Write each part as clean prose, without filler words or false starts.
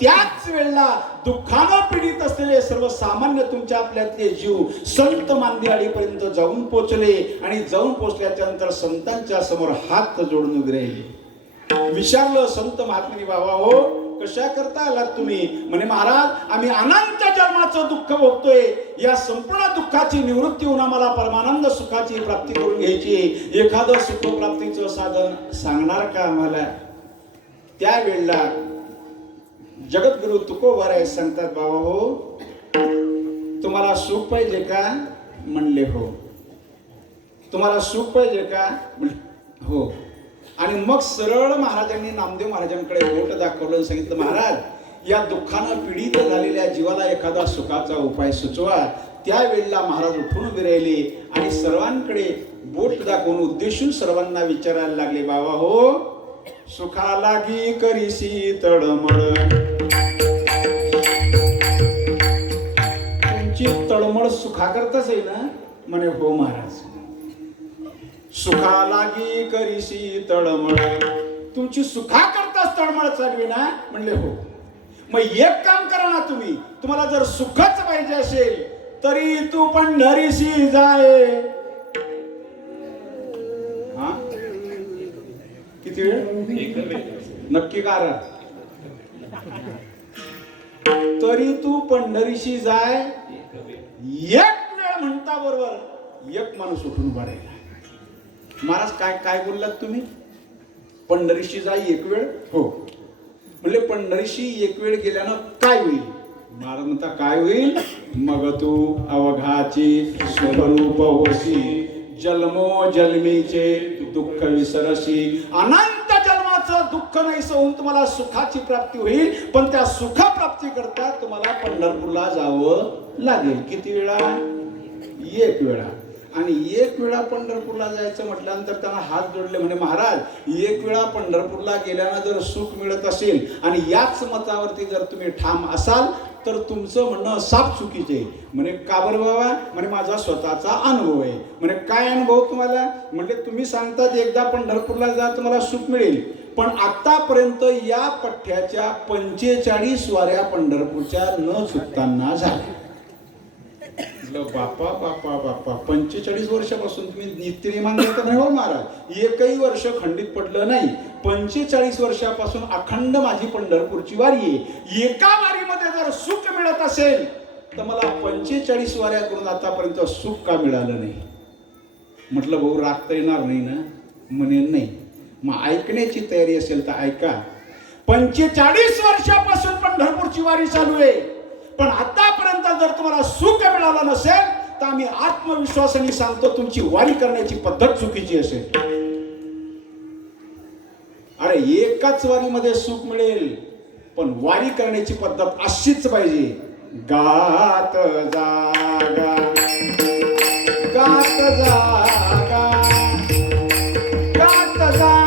त्याच वेळेला दुःखानं पीडित असलेले सर्वसामान्य तुमच्या आपल्यातले जीव संत मांदियाळीपर्यंत जाऊन पोचले आणि जाऊन पोचल्याच्या नंतर संतांच्या समोर हात जोडून उभे राहिले. विचारलं संत महात्मे बाबा हो कशा करता आलात तुम्ही? म्हणे महाराज आम्ही अनंत जन्माचं दुःख भोगतोय, या संपूर्ण दुःखाची निवृत्ती होऊन आम्हाला परमानंद सुखाची प्राप्ती करून घ्यायची, एखादं सुख प्राप्तीचं साधन सांगणार का आम्हाला? त्यावेळेला जगद्गुरु तुकोबाराय सांगतात बाबा हो तुम्हाला सुख पाहिजे का? म्हणले हो. तुम्हाला सुख पाहिजे का? हो. आणि मग सरळ महाराजांनी नामदेव महाराजांकडे बोट दाखवलं आणि सांगितलं महाराज या दुःखानं पीडित झालेल्या जीवाला एखादा सुखाचा उपाय सुचवा. त्यावेळेला महाराज उठून उभे राहिले आणि सर्वांकडे बोट दाखवून उद्देशून सर्वांना विचारायला लागले बाबा हो सुखा लागी करीसी तळमळ, तुमची तळमळ सुखा करताच आहे ना? म्हणे हो महाराज. सुखा लागी करीसी तळमळ, तुमची सुखा करताच तळमळ चालवी ना? म्हणले हो. मग एक काम करा ना तुम्ही, तुम्हाला जर सुखच पाहिजे असेल तरी तू पंढरीशी जाय. हा किती वेळ? नक्की कारण तरी तू पंढरीशी जाय. एक वेळ म्हणता बरोबर एक माणूस उठून उभा राहिला. महाराज काय काय बोललात तुम्ही? पंढरीशी जाय एक वेळ? हो. म्हणले पंढरीशी एक वेळ गेल्यानं काय होईल? महाराज म्हणता काय होईल? मग तू अवघाची स्वरूप होशी, जन्मो जन्मीचे दुःख विसरशी. अनंत जन्माचं दुःख नाही होऊन तुम्हाला सुखाची प्राप्ती होईल, पण त्या सुख प्राप्ती करता तुम्हाला पंढरपूरला जावं लागेल. किती वेळा? एक वेळा. आणि एक वेळा पंढरपूरला जायचं म्हटल्यानंतर त्यांना हात जोडले. म्हणे महाराज एक वेळा पंढरपूरला गेल्यानं जर सुख मिळत असेल आणि याच मतावरती जर तुम्ही ठाम असाल तर तुमचं म्हणणं साफ चुकीचे. म्हणे का बरं बाबा? म्हणे माझा स्वतःचा अनुभव आहे. म्हणे काय अनुभव तुम्हाला? म्हणजे तुम्ही सांगतात एकदा पंढरपूरला जा तुम्हाला सुख मिळेल, पण आतापर्यंत या पठ्ठ्याच्या 45 वाऱ्या पंढरपूरच्या न चुकताना झाल्या. बापा बापा बापा 45 वर्षापासून तुम्ही नित्यनियमान देत नाही हो महाराज? एकही वर्ष खंडित पडलं नाही. 45 वर्षापासून अखंड माझी पंढरपूरची वारी आहे. एका वारीमध्ये जर सुख मिळत असेल तर मला 45 वाऱ्या करून आतापर्यंत सुख का मिळालं नाही? म्हटलं भाऊ राखता येणार नाही ना? म्हणे नाही. मग ऐकण्याची तयारी असेल तर ऐका. 45 वर्षापासून पंढरपूरची वारी चालू आहे, पण आतापर्यंत जर तुम्हाला सुख मिळालं नसेल तर आम्ही आत्मविश्वासाने सांगतो तुमची वारी करण्याची पद्धत चुकीची असेल. अरे एकाच वारीमध्ये सुख मिळेल, पण वारी करण्याची पद्धत अशीच पाहिजे. गात जागा गात जागा गात जागा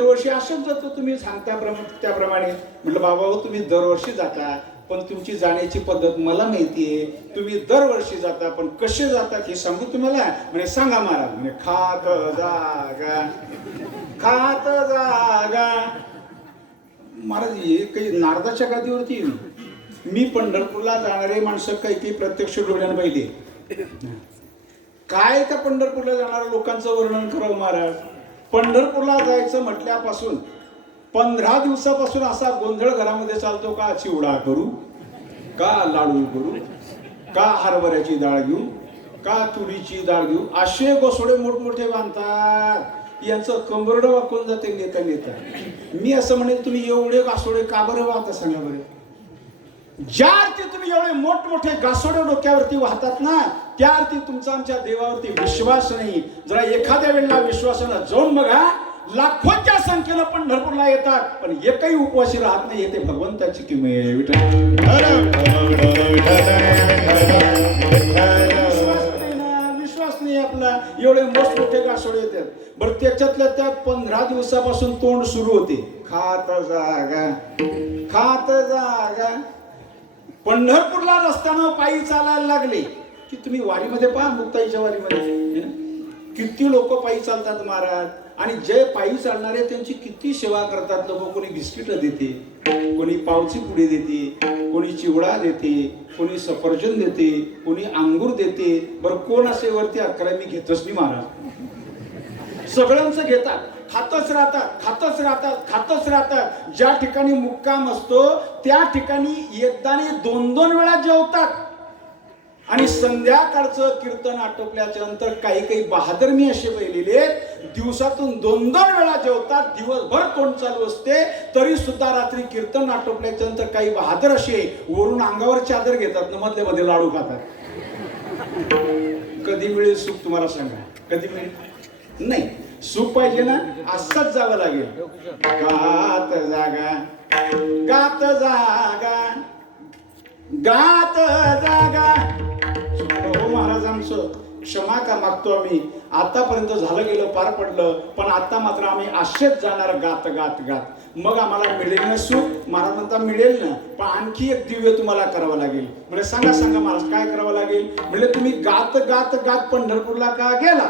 दरवर्षी असंच जातो तुम्ही सांगता त्याप्रमाणे. म्हटलं बाबा हो तुम्ही दरवर्षी जाता पण तुमची जाण्याची पद्धत मला माहितीये. तुम्ही दरवर्षी जाता पण कसे जातात हे सांगू तुम्हाला. म्हणे सांगा महाराज. म्हणे खात जागा खात जागा. महाराज हे काही नारदाच्या गादीवरती. मी पंढरपूरला जाणारे माणसं काही काही प्रत्यक्ष डोळ्यानं पाहिले. काय त्या पंढरपूरला जाणाऱ्या लोकांचं वर्णन करावं महाराज. पंढरपूरला जायचं म्हटल्यापासून 15 दिवसापासून असा गोंधळ घरामध्ये चालतो. का चिवडा करू, का लाडू करू, का हरभऱ्याची डाळ घेऊ, का तुरीची डाळ घेऊ. असे गोसोडे मोठमोठे बांधतात. यांचं कंबरड वाकून जाते नेता नेता. मी असं म्हणेल तुम्ही एवढे गासोडे का बरं वाहता सांगा बरं. ज्या अर्थी तुम्ही एवढे मोठमोठे गासोडे डोक्यावरती वाहतात ना त्या अर्थी तुमचा आमच्या देवावरती विश्वास नाही. जरा एखाद्या वेळेला विश्वासानं जाऊन बघा. लाखोच्या संख्येनं पंढरपूरला येतात पण एकही उपवासी राहत नाही. येते भगवंताची किमया. विश्वास नाही आपला. एवढे मोठमोठे गासोडे येतात. बरं त्याच्यातल्या त्या 15 दिवसापासून तोंड सुरू होते. खात जागा खात जागा. पंढरपूरला रस्त्यानं पायी चालायला लागले की तुम्ही वारीमध्ये पहा मुक्ताईच्या वारीमध्ये किती लोक पायी चालतात महाराज. आणि जे पायी चालणारे त्यांची किती सेवा करतात लोक. कोणी बिस्किट देते, कोणी पावची पुडी देते, कोणी चिवडा देते, कोणी सफरचंद देते, कोणी अंगूर देते. बरं कोण असे वरती अकरा मी घेतच नाही महाराज. सगळ्यांचं घेतात. खातच राहतात खातच राहतात खातच राहतात. ज्या ठिकाणी मुक्काम असतो त्या ठिकाणी एकदाने 2-2 वेळा जेवतात. आणि संध्याकाळचं कीर्तन आटोपल्याच्या नंतर काही काही बहादर मी असे पाहिलेले दिवसातून 2-2 वेळा जेवतात. दिवसभर तोंड चालू असते तरी सुद्धा रात्री कीर्तन आटोपल्याच्या नंतर काही बहादर असे वरून अंगावर चादर घेतात ना मधले मध्ये लाडू खातात. कधी मिळेल सुख तुम्हाला सांगा. कधी मिळेल नाही. सुख पाहिजे ना असंच जावं लागेल. गात जागा गात जागा गात जागा. हो महाराज आमचं क्षमा का मागतो आम्ही. आतापर्यंत झालं गेलं पार पडलं पण आता मात्र आम्ही असेच जाणार गात गात गात. मग आम्हाला मिळेल ना सुख. महाराज म्हणता मिळेल ना पण आणखी एक दिव्य तुम्हाला करावं लागेल. म्हणजे सांगा सांगा महाराज काय करावं लागेल. म्हणजे तुम्ही गात गात गात पंढरपूरला का गेला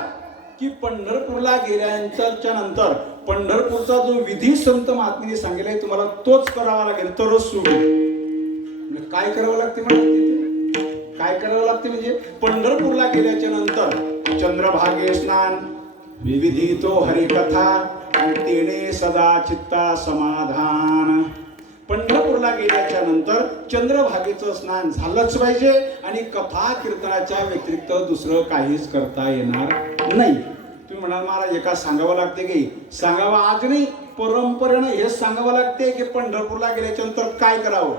की पंढरपूरला गेल्यानंतरच्या नंतर पंढरपूरचा जो विधी संत महात्मेने सांगितलाय तुम्हाला तोच करावा लागेल तरच सुख. काय करावं लागते म्हणजे काय करावं लागते म्हणजे पंढरपूरला गेल्याच्या नंतर चंद्रभागे स्नान विविधितो हरिकथा तेने सदा चित्ता समाधान. पंढरपूरला गेल्याच्या नंतर चंद्रभागेचं स्नान झालंच पाहिजे आणि कथा कीर्तनाच्या व्यतिरिक्त दुसरं काहीच करता येणार नाही. तुम्ही म्हणाल महाराज एका सांगावं लागते की सांगावं आज नाही परंपरेनं हेच सांगावं लागते की पंढरपूरला गेल्याच्या नंतर काय करावं.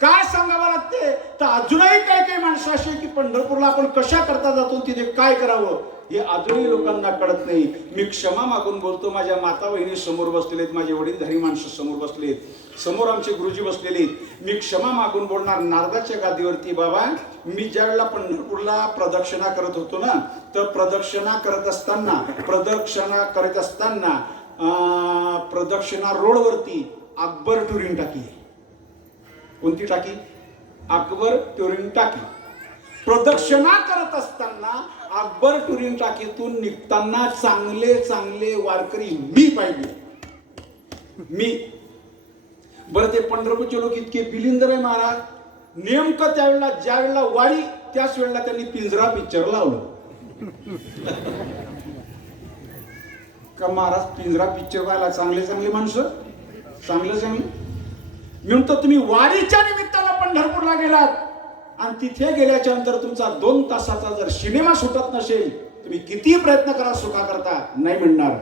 काय सांगावं लागते तर अजूनही काही काही माणसं अशी की पंढरपूरला आपण कशा करता जातो तिथे काय करावं हे अजूनही लोकांना कळत नाही. मी क्षमा मागून बोलतो. माझ्या माता बहिणी समोर बसलेले, माझे वडीलधारी माणसं समोर बसलेत, समोर आमचे गुरुजी बसलेले. मी क्षमा मागून बोलणार. नारदाच्या गादीवरती बाबा मी ज्या वेळेला पंढरपूरला प्रदक्षिणा करत होतो ना तर प्रदक्षिणा करत असताना प्रदक्षिणा रोडवरती अकबर टुरिंग टाकी. कोणती टाकी. अकबर टुरिंग टाकी. प्रदक्षिणा करत असताना अकबर टुरिंग टाकीतून निघताना चांगले चांगले वारकरी मी पाहिले. मी बरं ते पंढरपूरचे लोक इतके बिलिंदर आहे महाराज. नेमकं त्यावेळेला ज्या वेळेला वारी त्याच वेळेला त्यांनी पिंजरा पिक्चर लावलं. का महाराज पिंजरा पिक्चर पाहायला चांगले चांगले माणसं चांगले चांगले. मी म्हणतो तुम्ही वारीच्या निमित्ताला पंढरपूरला गेलात आणि तिथे गेल्याच्या नंतर तुमचा 2 तासाचा जर सिनेमा सुटत नसेल तुम्ही किती प्रयत्न करा सुखा करता नाही म्हणणार.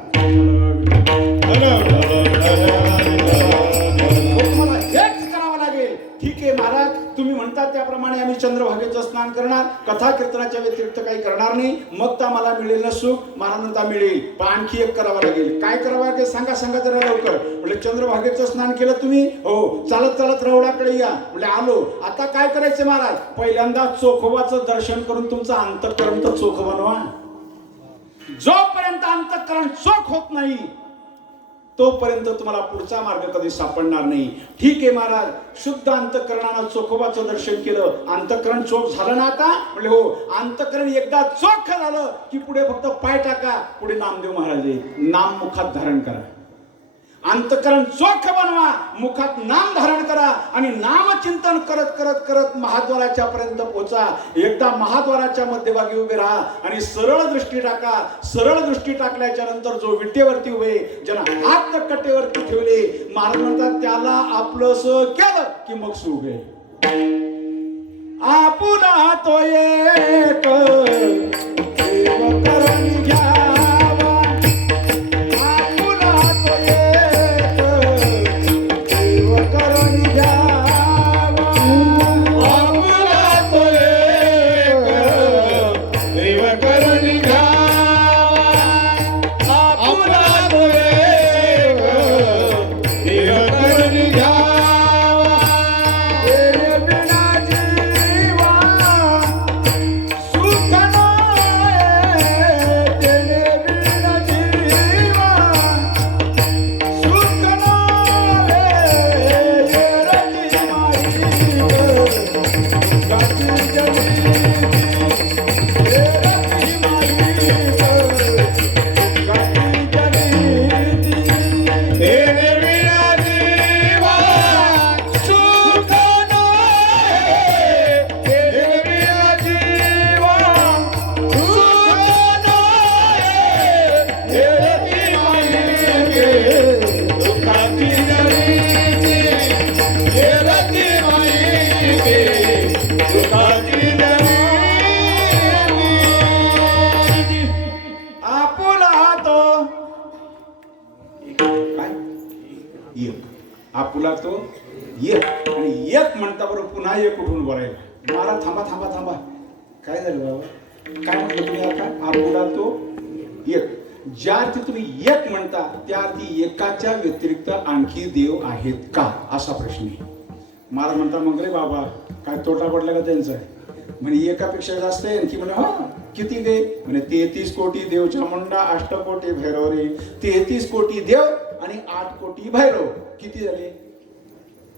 तुम्हाला हेच करावं लागेल. ठीक आहे महाराज तुम्ही म्हणतात त्याप्रमाणे आम्ही चंद्रभागेचं स्नान करणार कथा कीर्तनाच्या व्यतिरिक्त काही करणार नाही. मग तर मला मिळेल ना सुख. महाराजांना मिळेल पण आणखी एक करावं लागेल. काय करावं लागेल सांगा सांगा जरा लवकर. म्हणजे चंद्रभागेचं स्नान केलं तुम्ही. हो चालत चालत रवडाकडे या. म्हणजे आलो. आता काय करायचं महाराज पहिल्यांदा चोखोबाचं दर्शन करून तुमचं अंतःकरण तर चोख बनवा. जोपर्यंत अंतःकरण चोख होत नाही तोपर्यंत तुम्हाला पुढचा मार्ग कधी सापडणार नाही. ठीक आहे महाराज, शुद्ध अंतःकरणानं चोखोबाचं दर्शन केलं, अंतःकरण चोख झालं ना आता? म्हणजे हो, अंतःकरण एकदा चोख झालं की पुढे फक्त पाय टाका, पुढे नामदेव महाराज नाम मुखात धारण करा. अंतःकरण चोख बनवा, मुखात नाम धारण करा आणि नामचिंतन करत करत करत महाद्वाराच्या पर्यंत पोहोचा. एकदा महाद्वाराच्या मध्यभागी उभे राहा आणि सरळ दृष्टी टाका. सरळ दृष्टी टाकल्याच्या नंतर जो विटेवरती उभे, ज्यानं हात कटेवरती ठेवले, महाराज म्हणतात त्याला आपलंस केलं की मग सुख आहे. आपुला तो एक देव करून घ्यावा, आपुला तो एक, आणि एक म्हणता बरोबर पुन्हा एक उठून बोलायला. महाराज थांबा थांबा थांबा, काय झालं बाबा? काय म्हटलं तुम्ही आता? आपुला तो एक. ज्या अर्थी तुम्ही एक म्हणता त्या अर्थी एकाच्या व्यतिरिक्त आणखी देव आहेत का, असा प्रश्न आहे. महाराज म्हणता मग रे बाबा काय तोटा पडला का त्यांचा? म्हणे एकापेक्षा जास्त आहे आणखी. म्हणे हा किती दे? म्हणे 33 कोटी देव चामुंडा, 8 कोटी भैरव रे. 33 कोटी देव आणि 8 कोटी भैरव. किती झाले?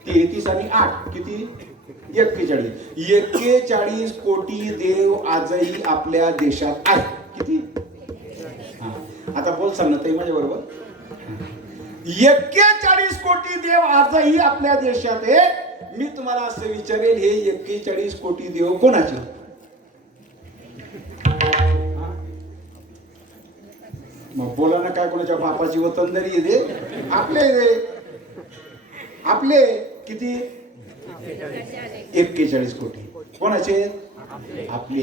33 आणि 8 किती? 41. 41 कोटी देव आजही आपल्या देशात आहेत. किती? आता बोल सांग ना ते माझ्या बरोबर. 41 कोटी देव आजही आपल्या देशात आहेत. मी तुम्हाला असं विचारेल, हे 41 कोटी देव कोणाचे? मग बोला ना, काय कोणाच्या बापाची वतनदारी दे? आपले दे. आपले किती? 41 कोटी. कोणाचे? आपले.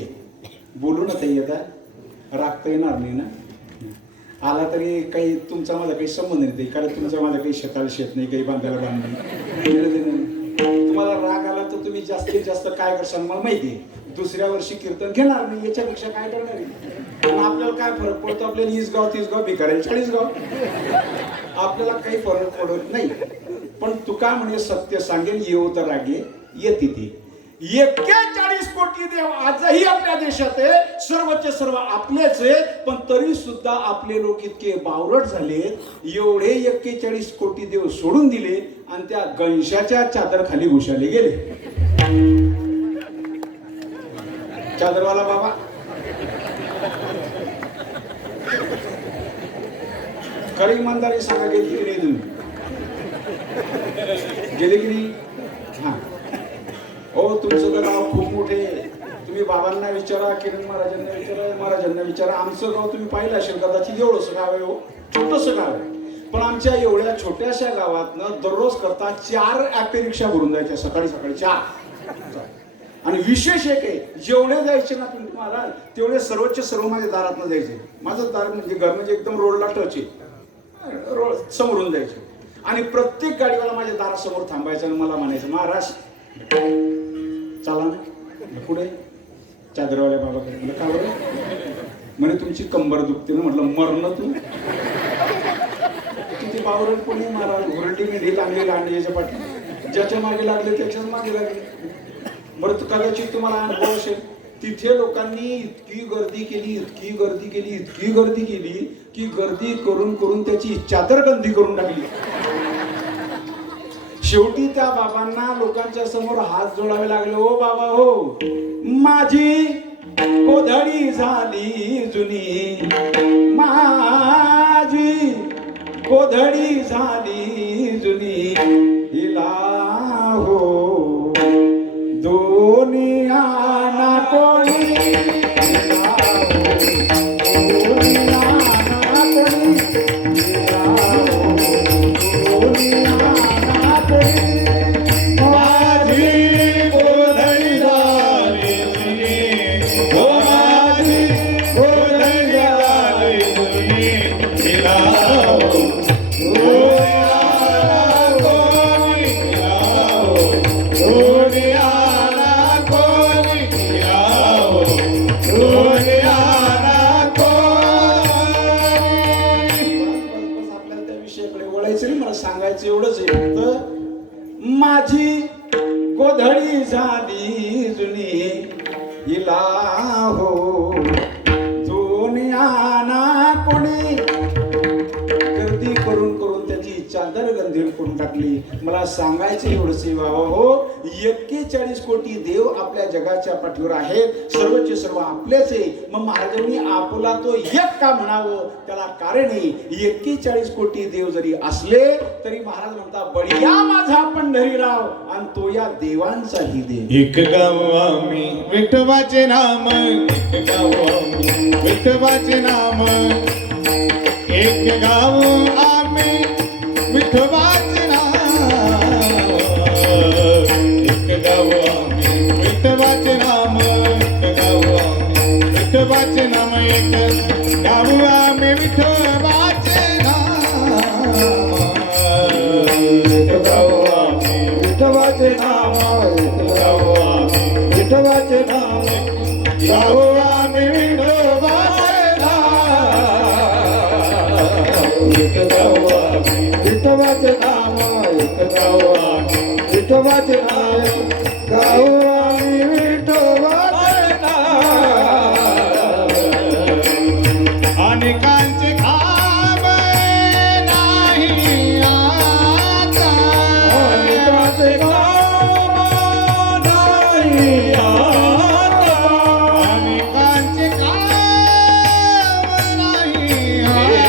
बोलू ना ताई, आता राग तर येणार नाही ना? आला तरी काही तुमचा माझा काही संबंध नाही, कारण तुमचा माझा काही शेताला शेत नाही, काही बांधायला बांध नाही. तुम्हाला राग आला तर तुम्ही जास्तीत जास्त काय करशाल मला माहिती आहे. दुसऱ्या वर्षी कीर्तन घेणार नाही, याच्यापेक्षा काय करणार आहे? पण आपल्याला काय फरक पडतो? आपल्याला 20 गाव 30 गाव भिकाऱ्याला 40 गाव, आपल्याला काही फरक पडत नाही. पण तुका म्हणे सत्य सांगेल येऊ तर रागे येते ती. 41 कोटी देव आजही आपल्या देशात आहे. सर्वचे सर्व आपलेच आहे. पण तरी सुद्धा आपले लोक इतके बावरट झाले, एवढे 41 कोटी देव सोडून दिले आणि त्या गणशाच्या चादर खाली घुशाले गेले. चादरवाला बाबा खरी इमानदारी सांगा, गेली की नाही तुम्ही? गेले की नाही? हा हो, तुमचं गाव खूप मोठे. तुम्ही बाबांना विचारा, किरण महाराजांना विचारा, महाराजांना विचारा. आमचं गाव तुम्ही पाहिलं असेल कदाचित, एवढंसं गाव आहे हो, छोटंसं गाव आहे. पण आमच्या एवढ्या छोट्याशा गावातनं दररोज करता 4 ॲपे रिक्षा भरून जायच्या, सकाळी सकाळी 4. आणि विशेष एक आहे, जेवढे जायचे ना तुम्हाला तेवढे सर्वचे सर्व माझ्या दारातनं जायचे. माझं दार म्हणजे घर म्हणजे एकदम रोडला टच आहे, रोड समोरून जायचे. आणि प्रत्येक गाडीवाला माझ्या दारासमोर थांबायचं आणि मला म्हणायचं, महाराज चला ना पुढे. चादरवाल्या बाबाकडे म्हटलं का बरं? म्हणे तुमची कंबर दुखते ना. म्हटलं मरण तू किती बावरण कोणी महाराज. हुरडी मेढी लागली लांडीच्या पाठी, ज्याच्या मागे लागले त्याच्याच मागे लागले. बरं कदाचित तुम्हाला अनुभव असेल, तिथे लोकांनी इतकी गर्दी केली, इतकी गर्दी केली, इतकी गर्दी केली की गर्दी करून करून त्याची चादरबंदी करून टाकली. शेवटी त्या बाबांना लोकांच्या समोर हात जोडावे लागले. ओ बाबा हो, माझी कोधडी झाली जुनी, माझी कोधडी झाली जुनी, हिला हो दुनिया ना कोणी, हिला हो दुनिया ना कोणी, हिला हो दुनिया ना कोणी. माझी कोधडी झाली जुनी, ओ माझी कोधडी झाली जुनी, हिला हो दुनिया ना कोणी, हिला हो दुनिया ना कोणी, हिला हो दुनिया ना कोणी. बस आपल्याला त्या विषयाकडे वळायचं नाही. मला सांगायचं एवढंच आहे फक्त, माझी कोधडी झाली जुनी, हिला हो दुनिया ना कोणी. गर्दी करून करून त्याची चादर गंधीर करून टाकली. मला सांगायचं एवढंच आहे बाबा हो, 41 कोटी देव आपल्या जगाच्या पाठीवर आहेत, सर्वचे सर्व आपलेच आहे. मग महाराजांनी आपला तो एक का म्हणावं, त्याला कारण आहे. 41 कोटी देव जरी असले तरी महाराज म्हणतात बळीया माझा पंढरीराव, आणि तो या देवांचाही देव. एक गाव आम्ही विठोबाचे नाम, एक गाव आम्ही विठोबाचे नाम, एक गाव आम्ही विठोबाचे नाम, एक गाव आम्ही विठोबाचे नाम, एक गाव आम्ही विठोबाचे नाम, एक गाव आम्ही विठोबाचे नाम, एक गाव आम्ही विठोबाचे नाम, एक गाव आम्ही विठोबाचे नाम, गाव आम्ही विठोबाचे नाम, एक गाव आम्ही विठोबाचे नाम, एक गाव आम्ही विठोबाचे नाम, गाव आम्ही विठोबाचे नाम. अनेकांचे काम नाही आता, अनेकांचे काम नाही आता, अनेकांचे काम नाही आता.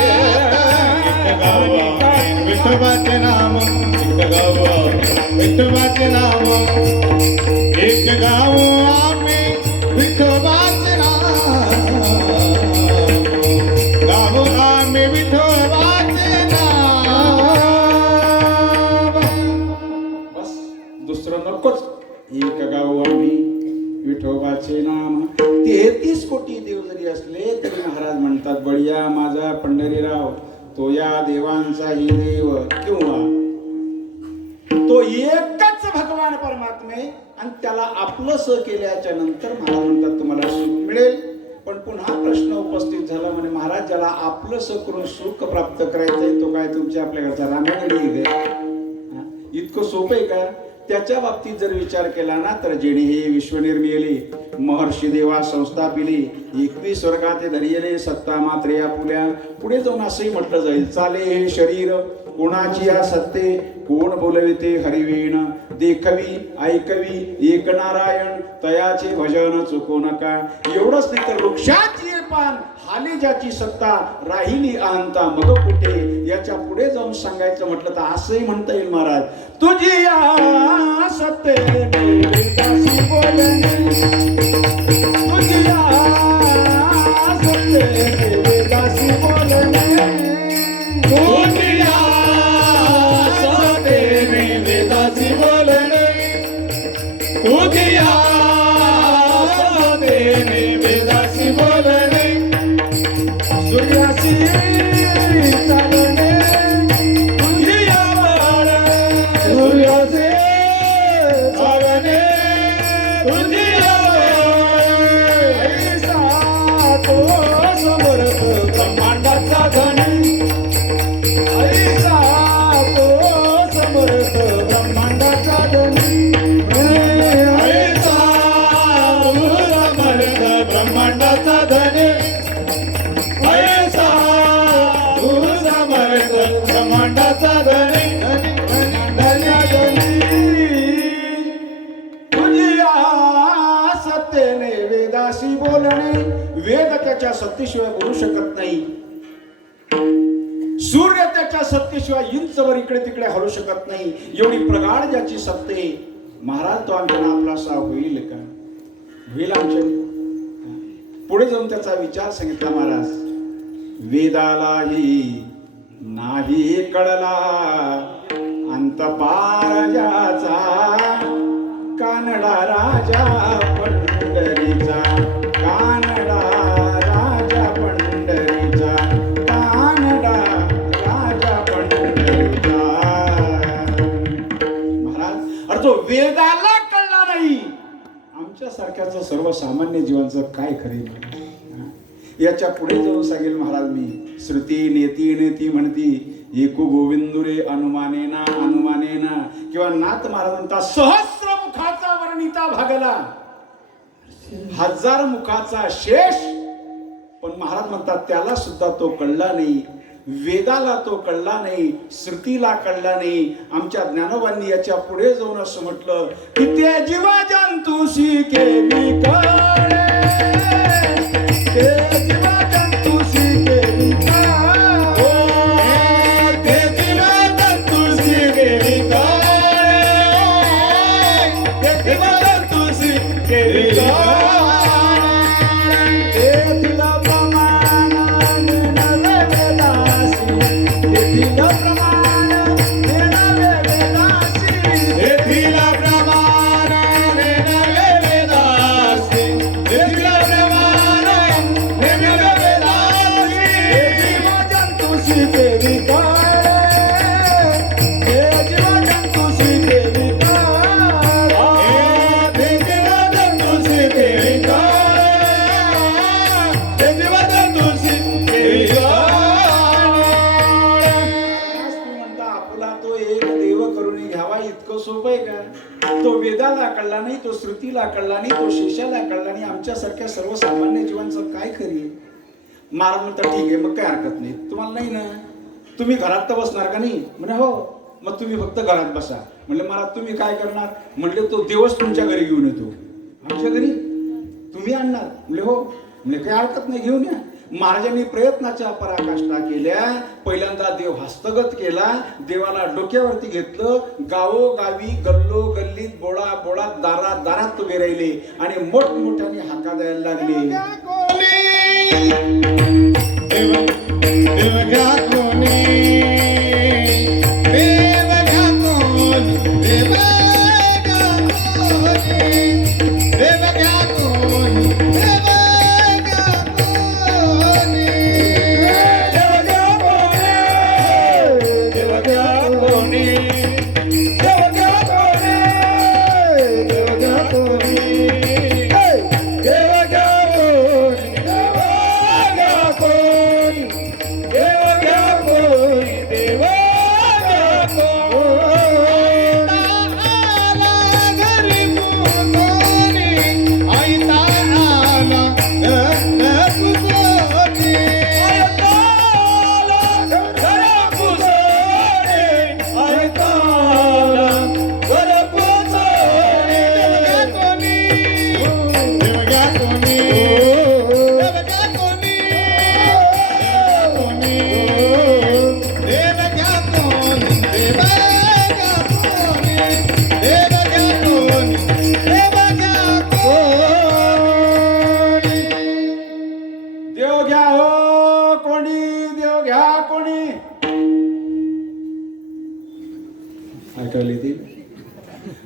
एक गाव आम्ही विठोबाचे नाम, एक गाव आम्ही विठोबाचे नाम, एक गाव आम्ही विठोबाचे नाम, गाव आम्ही विठोबाचे नाम. बस दुसरं नकोच. एक गाव आम्ही विठोबाचे नाम. 33 कोटी देव जरी असले तरी महाराज म्हणतात बळीया माझा पंढरीराव, तो या देवांचाही देव, किंवा तो एकच भगवान परमात्मे, आणि त्याला आपलंस केल्याच्या नंतर महाराज म्हणतात तुम्हाला सुख मिळेल. पण पुन्हा प्रश्न उपस्थित झाला म्हणे महाराज ज्याला आपलंस करून सुख प्राप्त करायचंय तो काय तुमच्या आपल्या घरचा रामागडी आहे? इतकं सोपं आहे का? त्याच्या बाबतीत जर विचार केला ना तर जेणे हे विश्वनिर्मिली महर्षी देवा संस्थापिली, 21 स्वर्गाते धरियले सत्ता मात्र या पुल्या. पुढे जाऊन असंही म्हटलं जाईल, चाले हे शरीर कोणाची या सत्ते, कोण बोलविते हरिवीण, देखवी ऐकवी एक नारायण, तयाचे भजन चुको नका. एवढंच नाही तर वृक्षाची पान हाली ज्याची सत्ता, राहिली अहंता मग कुठे. याच्या पुढे जाऊन सांगायचं म्हटलं तर असंही म्हणता येईल महाराज, तुझी या सत्ते वेदासी बोलणे, तुझी या सत्ते वेदासी बोलणे, तुझी या सत्ते वेदासी बोलणे, तुझी या सत्ते वेदासी बोलणे, सूर्यासी चालणे, तुझी या बाळ सूर्याचे चालणे, तुझी या ऐसा तो समर्थ ब्रह्मांडाचा धनी, ऐसा तो समर्थ ब्रह्मांडाचा धनी, ऐसा सत्तेशिवाय बोलू शकत नाही. सूर्य त्याच्या सत्तेशिवाय इंचवर इकडे तिकडे हलू शकत नाही. एवढी प्रगाढ ज्याची सत्ते, महाराज तो आमच्या आपलासा होईल का? होईल आमच्या? पुढे जाऊन त्याचा विचार सांगितला महाराज. वेदालाही नाही कळला अंतपार ज्याचा, कानडा राजा पंढरीचा, कानडा राजा पंढरीचा, कानडा राजा पंढरीचा. महाराज अरे तो वेदाला कळला नाही, आमच्या सारख्याचं सर्वसामान्य जीवांचं काय खरे? याच्या पुढे जाऊन सांगेल महाराज मी. श्रुती नेती नेती म्हणती एकू गोविंदुरे अनुमानेना अनुमानेना, किंवा नाथ महाराज म्हणतात सहस्र मुखाचा वर्णिता भागला, हजार मुखाचा शेष. पण महाराज म्हणतात त्याला सुद्धा तो कळला नाही, वेदाला तो कळला नाही, श्रुतीला कळला नाही. आमच्या ज्ञानोबांनी याच्या पुढे जाऊन असं म्हटलं की ते जीवा जंतुशी केली कळे, ते जीवा जंतुशी केली तो वेदाला कळला नाही, तो श्रुतीला कळला नाही, तो शेषाला कळला नाही. आमच्यासारख्या सर्वसामान्य जीवांचं काय खरी? महाराज म्हणतात ठीक आहे, मग काय हरकत नाही, तुम्हाला नाही ना, तुम्ही घरात तर बसणार का नाही? म्हणे हो. मग तुम्ही फक्त घरात बसा. म्हणले महाराज तुम्ही काय करणार? म्हणले तो देवच तुमच्या घरी घेऊन येतो. आमच्या घरी तुम्ही आणणार? म्हणले हो. म्हणजे काही हरकत नाही, घेऊन या. महाराजांनी प्रयत्नाच्या पराकाष्ठा केल्या. पहिल्यांदा देव हस्तगत केला, देवाला डोक्यावरती घेतलं, गावोगावी गल्लो गल्लीत बोळा बोळात दारात दारात उभे राहिले आणि मोठमोठ्याने हाका द्यायला लागले.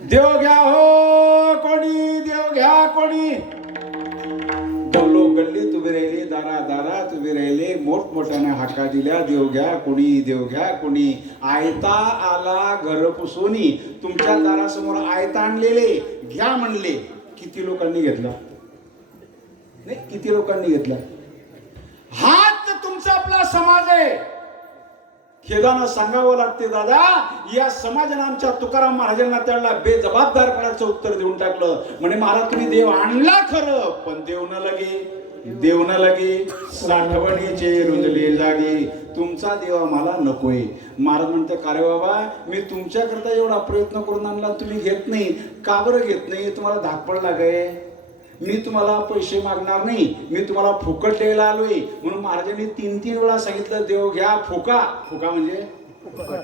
देव घ्या हो कोणी, देव घ्या कोणी. गल्लो गल्लीत उभे राहिले, दारा दारात उभे राहिले, मोठमोठ्याने हाका दिल्या देव घ्या कोणी, देव घ्या कोणी. आयता आला घर पुसोनी, तुमच्या दारासमोर आयता आणलेले घ्या म्हणले. किती लोकांनी घेतला? नाही, किती लोकांनी घेतला? हाच तुमचा आपला समाज आहे. खेदानं सांगावं लागते दादा, या समाजाने आमच्या तुकाराम महाराजांना त्याला बेजबाबदारपणाचं उत्तर देऊन टाकलं. म्हणे महाराज तुम्ही देव आणला खरं, पण देव न लगे, देव न लगे, साठवणीचे रुंदले जागे, तुमचा देव आम्हाला नकोय. महाराज म्हणते का रे बाबा, मी तुमच्याकरता एवढा प्रयत्न करून आणला, तुम्ही घेत नाही का? बरं घेत नाही? तुम्हाला धाक पडला काय? मी तुम्हाला पैसे मागणार नाही, मी तुम्हाला फुकट द्यायला आलोय. म्हणून महाराजांनी 3-3 वेळा सांगितलं, देव घ्या फुका. फुका म्हणजे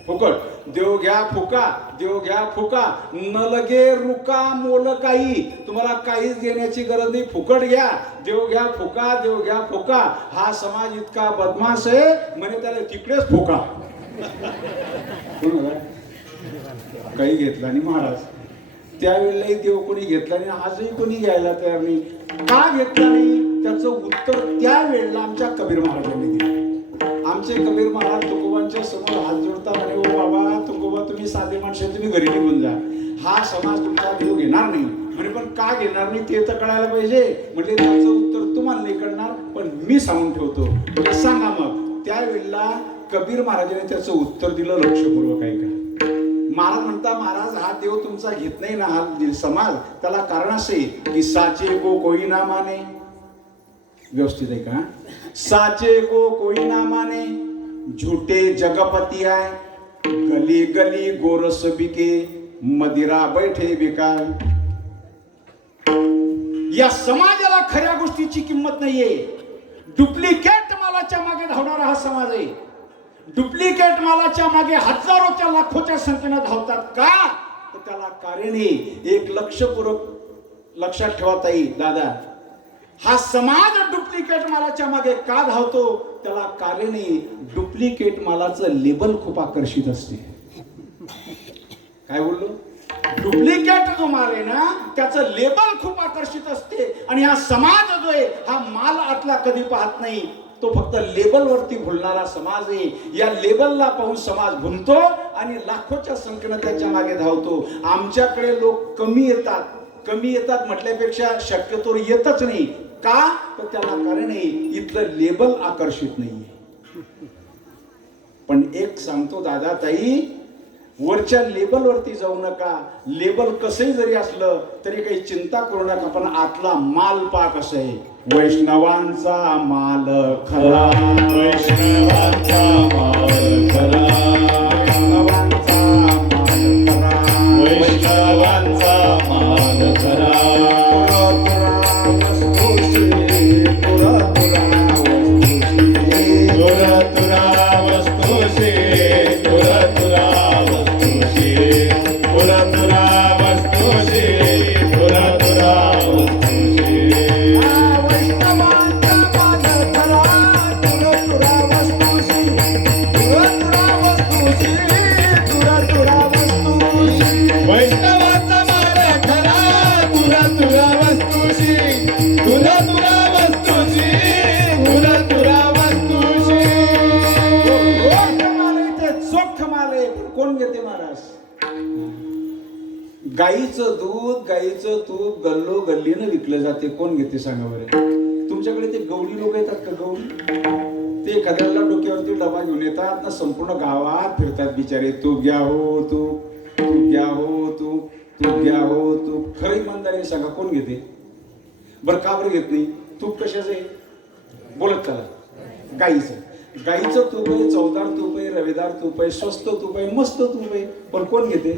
फुकट. देव घ्या फुका, देव घ्या फुका. न लगे रुका मोल काही. तुम्हाला काहीच घेण्याची गरज नाही, फुकट घ्या. देव घ्या फुका, देव घ्या फुका. हा समाज इतका बदमाश आहे म्हणे त्याला तिकडेच फुका. काही घेतला नाही महाराज. त्यावेळेलाही देव कोणी घेतला नाही, आजही कोणी घ्यायला तयार नाही. का घेतला नाही त्याचं उत्तर त्यावेळेला आमच्या कबीर महाराजांनी दिलं. आमचे कबीर महाराज तुकोबांच्या समोर हात जोडता म्हणे, ओ बाबा तुकोबा तुम्ही साधे माणसे, तुम्ही घरी निघून जा. हा समाज तुमचा देव घेणार नाही म्हणे. पण का घेणार नाही ते तर कळायला पाहिजे. म्हणजे त्याचं उत्तर तुम्हाला नाही कळणार, पण मी सांगून ठेवतो. म्हणजे सांगा मग. त्यावेळेला कबीर महाराजांनी त्याचं उत्तर दिलं लक्षपूर्वक. आहे का? महाराज म्हणता, महाराज हा देव तुमचा घेत नाही ना हा समाज, त्याला कारण असे की साचे को कोई ना माने. व्यवस्थित आहे का? साचे को कोई ना माने, झूठे जगपती आहे. गली गली गोरस बिके, मदिरा बैठे बिकाय. या समाजाला खऱ्या गोष्टीची किंमत नाहीये. डुप्लिकेट मालाच्या मागे धावणारा हा समाज आहे. डुप्लिकेट मालाच्या मागे हजारोच्या लाखोच्या संख्येने धावतात. का? तर त्याला कारण एक लक्षात ठेवा ताई दादा. हा समाज डुप्लिकेट मालाच्या मागे का धावतो त्याला कारण डुप्लिकेट मालाचं लेबल खूप आकर्षित असते. काय बोललो? डुप्लिकेट जो माल आहे ना त्याचं लेबल खूप आकर्षित असते. आणि हा समाज जो आहे हा माल आतला कधी पाहत नाही, तो फक्त लेबलवरती भुलणारा समाज आहे. या लेबलला पाहून समाज भुलतो आणि लाखोच्या संख्येने त्याच्या मागे धावतो. आमच्याकडे लोक कमी येतात म्हटल्यापेक्षा शक्यतो येतच नाही. का? तर त्याला कारण आहे इथलं लेबल आकर्षित नाहीये. पण एक सांगतो दादा ताई, वरच्या लेबलवरती जाऊ नका. लेबल कसंही जरी असलं तरी काही चिंता करू नका, पण आतला माल पहा कसं आहे. वैष्णवांचा माल खरा, वैष्णवांचा माल खरा, वैष्णवांचा माल खरा, वैष्णवांचा माल खरा. तुरा तुरा वस्तूशी, तुरा तुरा वस्तूशी, तुरा तुरा वस्तूशी, तुरा तुरा वस्तूशी. वैष्णवांचा माल खरा, तुरा तुरा वस्तूशी, तुरा तुरा वस्तूशी, तुरा तुरा वस्तूशी. चोख माल आहे. कोण घेते महाराज? गाईचं दूध, गाईचं तूप गल्लो गल्लीनं विकलं जाते. कोण घेते सांगा बरं? तुमच्याकडे ते गवळी लोक येतात का? गवळी ते एखाद्याला डोक्यावरती डबा घेऊन येतात ना, संपूर्ण गावात फिरतात बिचारे. तूप घ्या हो तूप, तूप घ्या हो तूप, तूप घ्या हो तूप. खरं इमानदारीने सांगा कोण घेते बरं? का बरं घेत नाही? तूप कशाचं आहे? बोलत चला. गाईचं तूप आहे, चवदार तूप आहे, रवेदार तूप आहे, स्वस्त तूप आहे, मस्त तूप आहे. पण कोण घेते?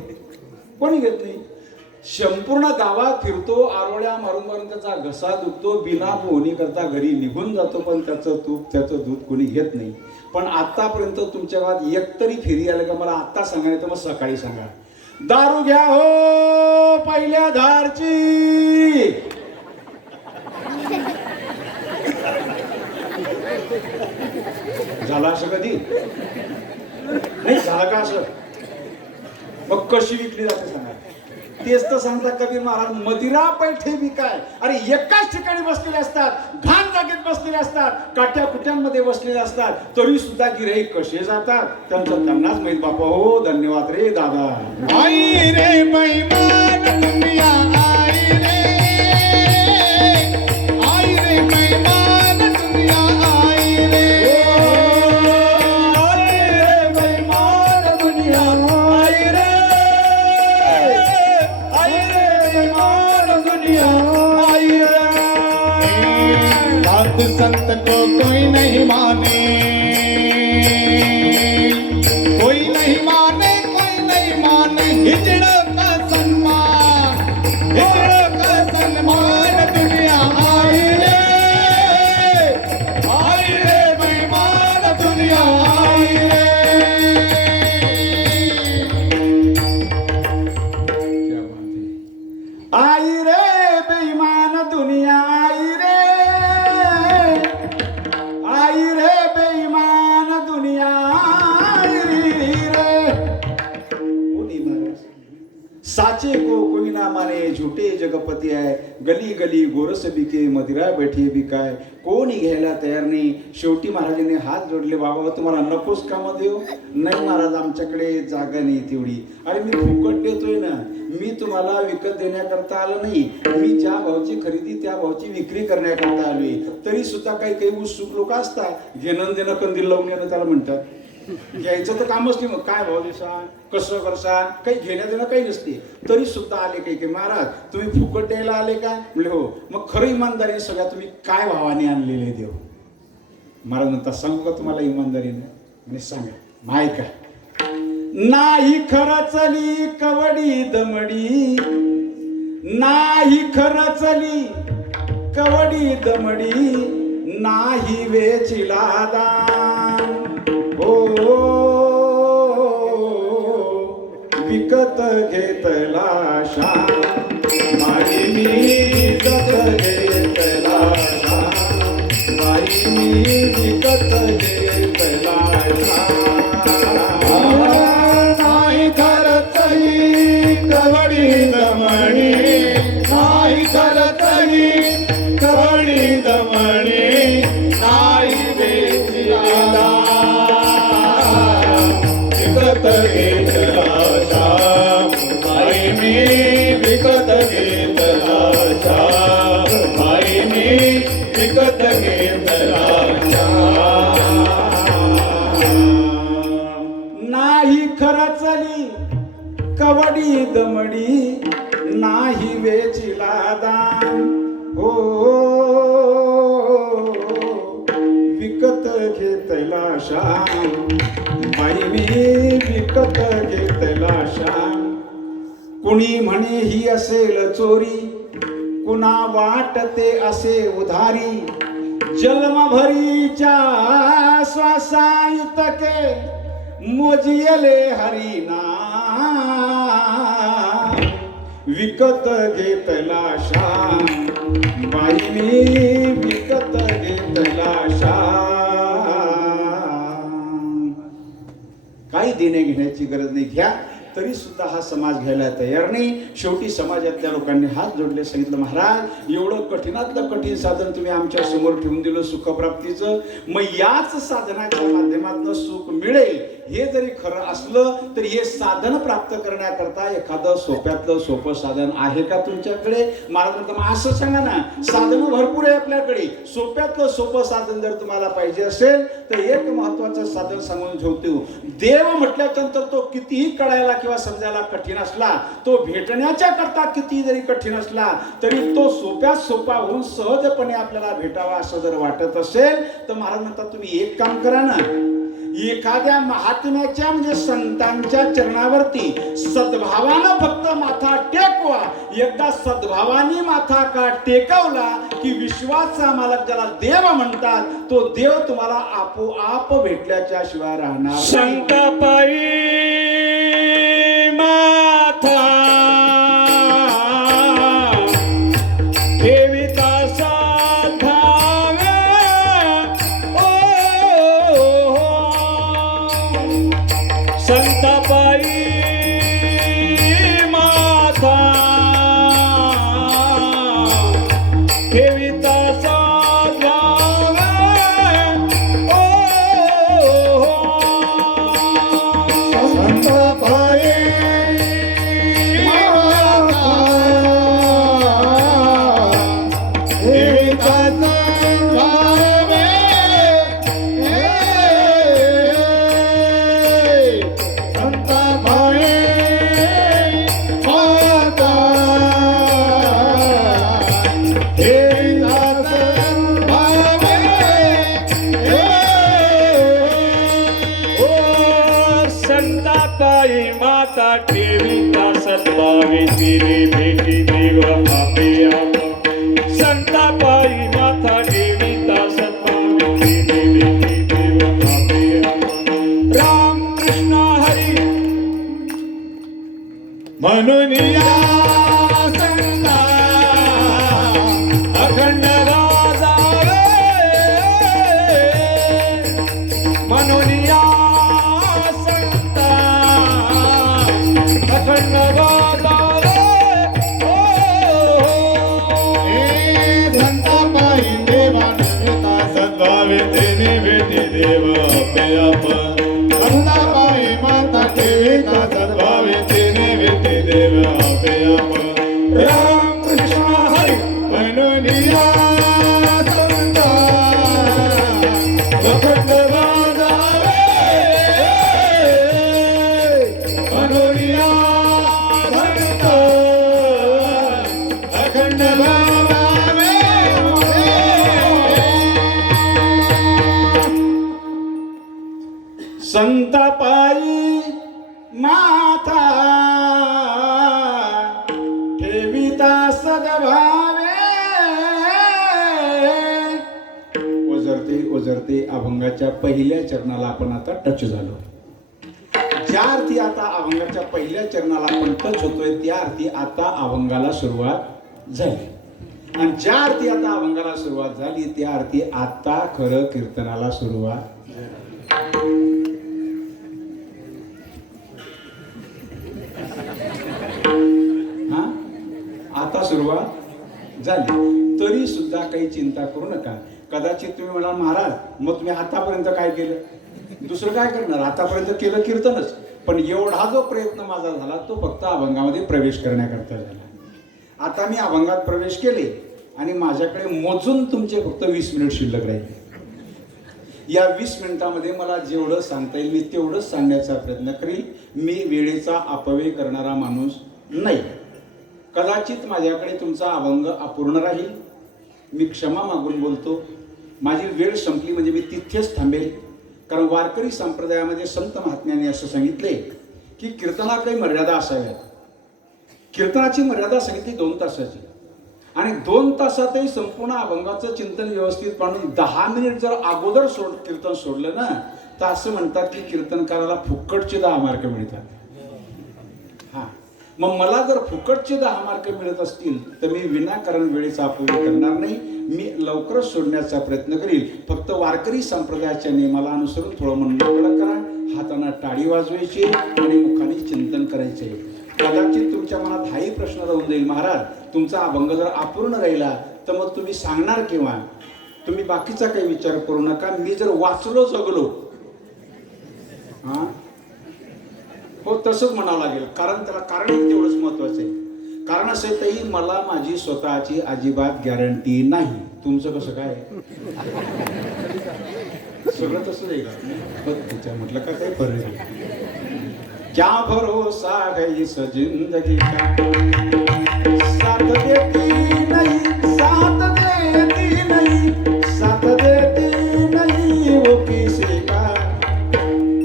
कोणी घेत नाही. संपूर्ण गावात फिरतो, आरोळ्या मारून मारून त्याचा घसा दुखतो, बिना पोहणी करता घरी निघून जातो, पण त्याचं तूप त्याचं दूध कोणी घेत नाही. पण आतापर्यंत तुमच्या गावात एकतरी फेरी आलं का? मला आत्ता सांगा, नाही तर मग सकाळी सांगा. दारू घ्या हो पहिल्या धारची. झालं असं कधी नाही झालं का असं? मग कशी विकली जाते सांगा? तेच तर सांगतात कबीर महाराज, मदिरा पैठे विकाय. अरे एकाच ठिकाणी बसलेले असतात, घाण जागेत बसलेले असतात, काट्या कुट्यांमध्ये बसलेले असतात, तरी सुद्धा गिऱ्हाईक कसे जातात त्यांचं त्यांनाच माहित. बापा हो, धन्यवाद रे दादा. आई रे महिमान दुनिया, आई रे, आई रे महिमान दुनिया, आई रे, आई रे महिमान दुनिया, आई रे, आई रे महिमान दुनिया, आई रे. साधु संत को कोई नहीं माने, कोई नहीं माने, कोई नहीं माने. हिजड़ों का सम्मान, हिजड़ों का सम्मान दुनिया साचे को कोई ना माने झुटे जगपती आहे, गली गली गोरस बिके मदिरा बैठी बिकाय, कोणी घ्यायला तयार नाही. शेवटी महाराजांनी हात जोडले, बाबा तुम्हाला नकोस का मग देऊ? नाही महाराज, आमच्याकडे जागा नाही तेवढी. अरे मी फुकट देतोय ना, मी तुम्हाला विकत देण्याकरता आलो नाही, मी ज्या भावची खरेदी त्या भावची विक्री करण्याकरता आलोय. तरी सुद्धा काही काही उत्सुक लोक असतात, घेणं देणं कंदील लावून येणं त्याला म्हणतात. घ्यायचं तर कामच नाही, मग काय भाव देसान कसं करसान, काही घेण्या देणं काही नसते. तरी सुद्धा आले काही काही, महाराज तुम्ही फुकट द्यायला आले का? म्हणजे हो. मग खरं इमानदारीने सगळ्या तुम्ही काय भावाने आणलेले देव? महाराज म्हणतात, सांगू का तुम्हाला इमानदारीने? म्हणजे सांगा, माय का नाही खरचली कवडी दमडी, नाही खरचली कवडी दमडी, नाही वेचिला दान. हो विकत घेतला शान, माई मी विकत घेतला शान, माई मी विकत घेतला शान. नाही खरचली कवडी दमणी, नाही खरचली कवडी दमणी, नाही वेचिला विकत घेतला शाम, माई मी विकत घेतला शाम, माई मी विकत घेतला शाम. नाही खरचली कवडी दमडी, नाही वेचिला दान. हो विकत घेतला शान, बाई मी विकत घेतला शान. कुणी म्हणे ही असेल चोरी, कुणा वाटते असे उधारी, जन्मभरीच्या श्वासायुतके मोजियले हरिना. विकत घेतला शान, बाई मी विकत घेतला शान. काही देण्या घेण्याची गरज नाही, घ्या तरी सुद्धा हा समाज घ्यायला तयार नाही. शेवटी समाजातल्या लोकांनी हात जोडले, सांगितलं, महाराज एवढं कठीणातलं कठीण साधन तुम्ही आमच्या समोर ठेवून दिलं सुखप्राप्तीचं, मग याच साधनाच्या माध्यमातून सुख मिळेल हे जरी खरं असलं तरी हे साधन प्राप्त करण्याकरता एखादं सोप्यातलं सोपं साधन आहे का तुमच्याकडे? महाराज म्हणतात, मग असं सांगा ना, साधनं भरपूर आहे आपल्याकडे, सोप्यातलं सोपं साधन जर तुम्हाला पाहिजे असेल तर एक महत्वाचं साधन सांगून ठेवतो. देव म्हटल्यानंतर तो कितीही कळायला किंवा समजायला कठीण असला, तो भेटण्याच्या करता किती जरी कठीण असला तरी तो सोप्यात सोपा होऊन सहजपणे आपल्याला भेटावा असं जर वाटत असेल तर महाराज म्हणतात, तुम्ही एक काम करा ना, एखाद्या महात्म्याच्या म्हणजे संतांच्या चरणावरती सद्भावानं फक्त माथा टेकवा. एकदा सद्भावाने माथा का टेकवला की विश्वाचा मालक ज्याला देव म्हणतात तो देव तुम्हाला आपोआप भेटल्याच्या शिवाय राहणार नाही. संतापायी माथा ठेविता साधाव्या, संतापायी माथा ठेविता साधाव्या, संतापायी संतापायी माता ठेविता सद्भावे तिरे भेटी देव आपे आप. संतापायी माता ठेविता सद्भावे तिरे भेटी देव आपे आप. राम कृष्ण हरी म्हणून या संता अखंड राजावे, म्हणून या अखंड राजावे, देव आपे आप संतापाई माता ठेविता सद्भावे तेने वेते देव आपे आप राम कृष्ण हरी मनोनिया समता अखंड वाजावे मनोनिया समता अखंड वाजावे संतापायी माता ठेविता सद्भावे. ओझरते अभंगाच्या पहिल्या चरणाला आपण आता टच झालो. ज्या अर्थी आता अभंगाच्या पहिल्या चरणाला आपण टच होतोय त्या अर्थी आता अभंगाला सुरुवात झाली. आणि ज्या अर्थी आता अभंगाला सुरुवात झाली त्या अर्थी आता खरं कीर्तनाला सुरुवात झाली. हा आता सुरुवात झाली. तरी सुद्धा काही चिंता करू नका. कदाचित तुम्ही म्हणाल महाराज मग तुम्ही आतापर्यंत काय केलं, दुसरं काय करणार, आतापर्यंत केलं कीर्तनच. पण एवढा जो प्रयत्न माझा झाला तो फक्त अभंगामध्ये प्रवेश करण्याकरता झाला. आता मी अभंगात प्रवेश केले आणि माझ्याकडे मोजून तुमचे फक्त 20 मिनिट शिल्लक राहिले. या 20 मिनिटामध्ये मला जेवढं सांगता येईल मी तेवढंच सांगण्याचा प्रयत्न करील. मी वेळेचा अपव्यय करणारा माणूस नाही. कदाचित माझ्याकडे तुमचा अभंग अपूर्ण राहील, मी क्षमा मागून बोलतो. माझी वेळ संपली म्हणजे मी तिथेच थांबेल. कारण वारकरी संप्रदायामध्ये संत महात्म्याने असं सांगितले की कीर्तनाला काही मर्यादा असाव्यात. कीर्तनाची मर्यादा सांगितली 2 तासाची आणि 2 तासातही संपूर्ण अभंगाचं चिंतन व्यवस्थित मांडून 10 मिनिट जर अगोदर कीर्तन सोडलं ना तर असं म्हणतात की कीर्तनकाराला फुकटचे 10 मार्क मिळतात. हा मग मला जर फुकटचे 10 मार्क मिळत असतील तर मी विनाकारण वेळेचा अपव्यय करणार नाही. मी लवकरच सोडण्याचा प्रयत्न करील. फक्त वारकरी संप्रदायाच्या नियमाला अनुसरून थोडं मनमोकळं करा, हाताने टाळी वाजवायची आणि मुखाने चिंतन करायचे. कदाचित तुमच्या मनात हाही प्रश्न राहून जाईल, महाराज तुमचा अभंग जर अपूर्ण राहिला तर मग तुम्ही सांगणार केव्हा. तुम्ही बाकीचा काही विचार करू नका. मी जर वाचलो जगलो हा हो तसंच म्हणावं लागेल. कारण त्याला कारण तेवढंच महत्वाचं आहे. कारण असं तरी मला माझी स्वतःची अजिबात गॅरंटी नाही. तुमचं कसं काय सगळं तसंच आहे का त्याच्या म्हटलं का काही फरक आहे. क्या भरोसा है इस जिंदगी का, साथ देती नहीं, साथ देती नहीं, साथ देती नहीं वो किसी का.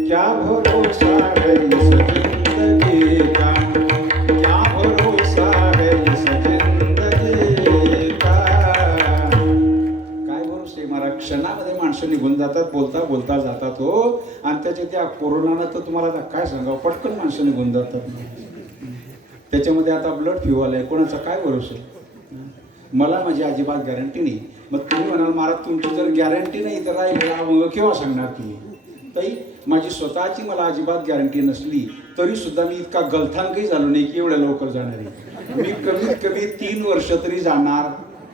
क्या भरोसा है इस जिंदगी का, क्या भरोसा है इस जिंदगी का. काय भरोसे मला. क्षणामध्ये माणसं निघून जातात, बोलता बोलता जातात हो. आणि त्याच्या त्या कोरोनानं तर तुम्हाला आता काय सांगावं, पटकन माणसं निघून जातात. त्याच्यामध्ये आता ब्लड फ्लू आलाय, कोणाचा काय भरोसा. मला माझी अजिबात गॅरंटी नाही. मग तुम्ही म्हणाल महाराज तुमची जर गॅरंटी नाही तर मग केव्हा सांगणार तुम्ही. ताई माझी स्वतःची मला अजिबात गॅरंटी नसली तरी सुद्धा मी इतका गलथानकही झालो नाही की एवढ्या लवकर जाणार आहे. मी कमीत कमी 3 वर्ष तरी जाणार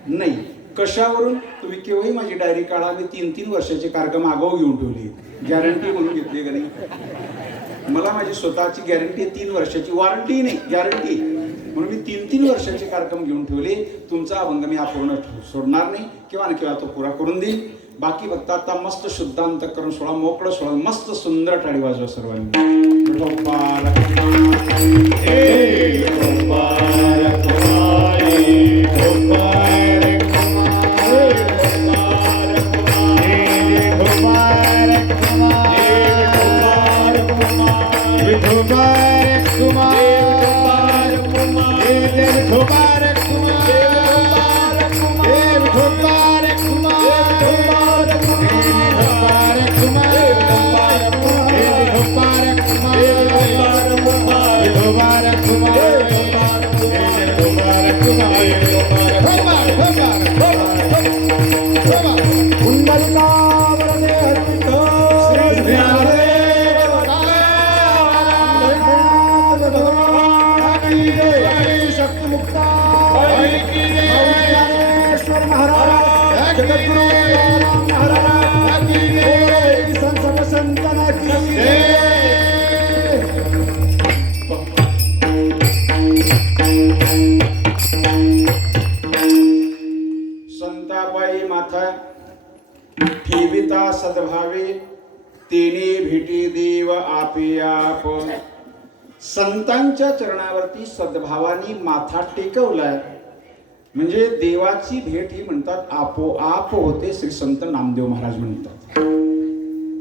नाही. कशावरून तुम्ही केव्हाही माझी डायरी काढा. मी 3-3 वर्षाचे कार्यक्रम आगाऊ घेऊन ठेवली, गॅरंटी म्हणून घेतली का नाही. मला माझी स्वतःची गॅरंटी 3 वर्षाची, वॉरंटी नाही गॅरंटी. म्हणून मी 3-3 वर्षाचे कार्यक्रम घेऊन ठेवले. तुमचा अभंग मी अपूर्ण सोडणार नाही, किंवा ना किंवा तो पुरा करून देईल. बाकी फक्त आता मस्त शुद्धांत करून सोळा, मोकळं सोळा, मस्त सुंदर टाळी वाजवा सर्वांनी. शक्तिमुक्ता महाराज महाराज, जगद्गुरु तुकाराम महाराज की जय, संत संतना की जय. संताबाई माथा ठेविता सद्भावे, तेने भेटी देव आपे आप. संतांच्या चरणावरती सद्भावानी माथा टेकवलाय म्हणजे देवाची भेट ही म्हणतात आपोआप होते, श्री संत नामदेव महाराज म्हणतात.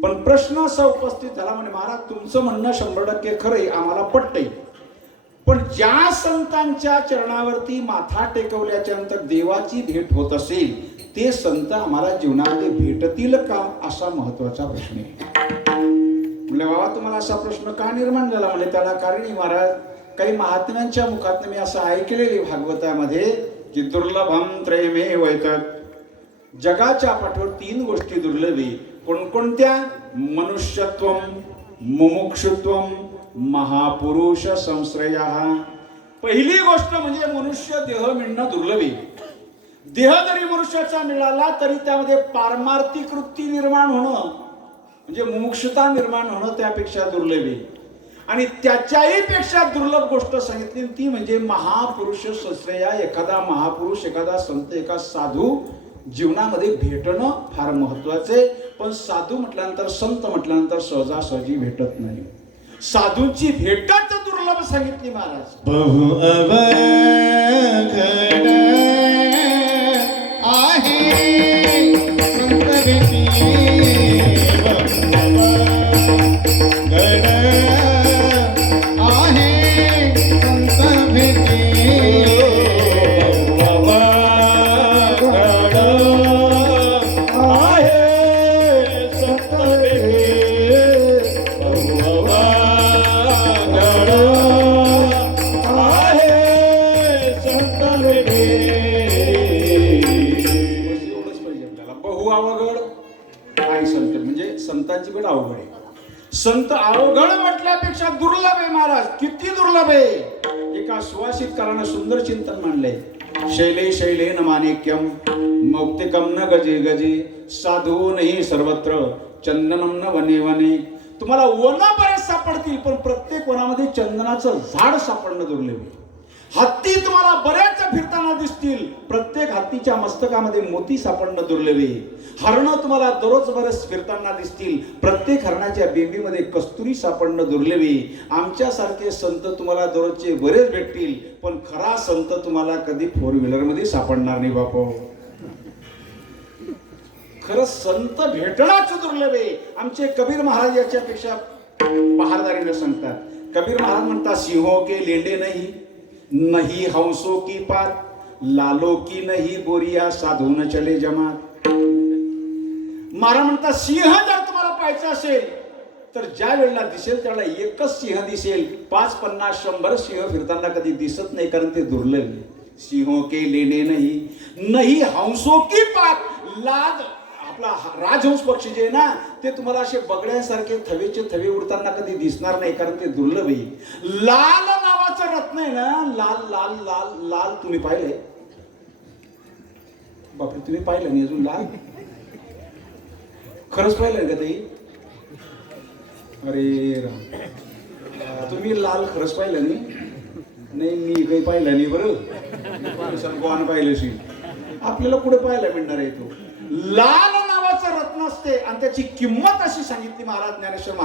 पण प्रश्न असा उपस्थित झाला, म्हणजे महाराज तुमचं म्हणणं 100% खरंय, आम्हाला पटतंय, पण ज्या संतांच्या चरणावरती माथा टेकवल्याच्या नंतर देवाची भेट होत असेल ते संत आम्हाला जीवनामध्ये भेटतील का, असा महत्वाचा प्रश्न आहे. म्हणजे बाबा तुम्हाला असा प्रश्न का निर्माण झाला, म्हणजे त्याला कारण महाराज काही महात्म्यांच्या मुखात मी असं ऐकलेले भागवतामध्ये की दुर्लभम त्रयमे वैतत, जगाच्या पाठीवर 3 गोष्टी दुर्लभी. कोणकोणत्या? मनुष्यत्वम, मुमुक्षुत्वम, महापुरुष संश्रया. पहिली गोष्ट म्हणजे मनुष्य देह मिळणं दुर्लभी. देह जरी मनुष्याचा मिळाला तरी त्यामध्ये पारमार्थिक वृत्ती निर्माण होणं म्हणजे मुमुक्षुता निर्माण होणं त्यापेक्षा दुर्लभी. आणि त्याच्याही पेक्षा दुर्लभ गोष्ट सांगितली ती म्हणजे महापुरुष संश्रया. एखादा महापुरुष, एखादा संत, एका साधू जीवनामध्ये भेटणं फार महत्वाचं आहे. पण साधू म्हटल्यानंतर, संत म्हटल्यानंतर सहजासहजी भेटत नाही. साधूंची भेटच दुर्लभ सांगितली महाराज. बहु अवघड आहे संत भेटी, बहु अवघड आहे संत भेटी, बहु अवघड आहे संत भेटी, बहु बहु अवघड आहे संत, म्हणजे संतांची भेट अवघड आहे. संत अवघड म्हटल्यापेक्षा दुर्लभ आहे महाराज. किती दुर्लभ आहे. एका सुवासितकारानं सुंदर चिंतन मांडलंय. शैले शैले न माणिक्यम, मौक्तिकम न गजे गजे, साधू नाही सर्वत्र, चंदनम न वने वने. तुम्हाला वन बरेच सापडतील पण प्रत्येक वनामध्ये चंदनाचं झाड सापडणं दुर्लभ आहे. हत्ती तुम्हाला बऱ्याच फिरताना दिसतील, प्रत्येक हत्तीच्या मस्तकामध्ये मोती सापडणं दुर्लभ आहे. हरणं तुम्हाला दररोज बरेच फिरताना दिसतील, प्रत्येक हरणाच्या बेंबीमध्ये कस्तुरी सापडणं दुर्लभ आहे. आमच्यासारखे संत तुम्हाला दररोजचे बरेच भेटतील पण खरा संत तुम्हाला कधी 4 व्हीलर मध्ये सापडणार नाही बापो. खरं संत भेटणाच दुर्लभ आहे. आमचे कबीर महाराज याच्यापेक्षा बहारदारीने सांगतात. कबीर महाराज म्हणतात, सिंहो के लेंडे नहीं हंसों की पात, लालो की नहीं बोरिया, साधू न चले जमात. महाराज म्हणतात, सिंह जर तुम्हाला पाहायचा असेल तर ज्या वेळेला दिसेल त्याला एकच सिंह दिसेल, 5, 50, 100 सिंह फिरताना कधी दिसत नाही, कारण ते दुर्लभ आहे. सिंहों के लेने नहीं हंसों की पात. लाज आपला राजहंस पक्षी जे आहे ना ते तुम्हाला असे बगड्यांसारखे थवेचे थवे उडताना कधी दिसणार नाही, कारण ते दुर्लभ आहे. लाल नावाचं रत्न आहे ना, लाल लाल लाल लाल तुम्ही पाहिलंय? बापरे, तुम्ही पाहिलं नाही अजून लाल? खरंच पाहिलंय का ताई? अरे राम, तुम्ही लाल खरंच पाहिलं नाही? मी काही पाहिलं नाही बरं. गोवान पाहिलं असेल, आपल्याला कुठे पाहायला मिळणार आहे तो? लाल नावाचं रत्न असते आणि त्याची किंमत अशी सांगितली महाराज ज्ञानेश्वर